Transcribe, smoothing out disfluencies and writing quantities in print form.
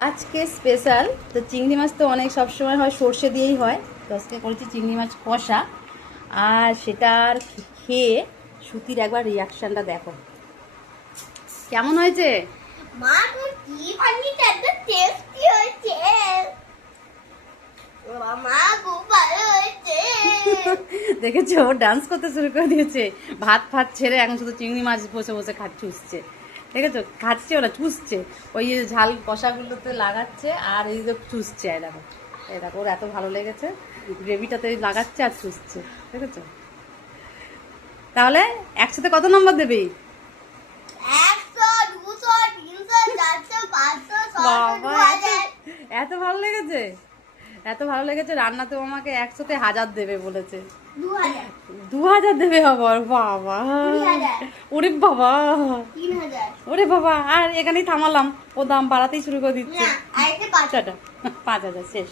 আজকে স্পেশাল তো চিংড়ি মাছ তো অনেক সবসময় হয় সর্ষে দিয়েই হয়। তো আজকে করেছি চিংড়ি মাছ কষা, আর সেটার খেয়ে সুতির একবার রিয়াকশনটা দেখো কেমন হয়েছে। মা তুমি কি বানিয়েছো? এত টেস্টি হয়েছে। মা খুব ভালো হয়েছে। দেখেছো ডান্স করতে শুরু করে দিয়েছে, ভাত ফাত ছেড়ে এখন শুধু চিংড়ি মাছ বসে বসে চুষছে। দেখেছো খাচ্ছে, ওরা চুষছে, ওই যে ঝাল কষাগুলোতে লাগাচ্ছে আর এই যে চুষছে। এই দেখো ওর এত ভালো লেগেছে, গ্রেভিটাতে লাগাচ্ছে আর চুষছে। দেখেছো? তাহলে একসাথে কত নম্বর দেবে? 100, 200, 300, 400, 500, 600, বাবা 2000। এত ভালো লেগেছে, এত ভালো লেগেছে, রান্নাতেও আমাকে 100তে 1000 দেবে বলেছে। 2000, 2000 দেবে আবার, বাবা 20,000, ওরে বাবা, 3000। ওরে বাবা। আর এখানেই থামালাম, ও দাম বাড়াতেই শুরু করে দিচ্ছে। না, আরেকটা 5,000। টাটা, 5000 শেষ।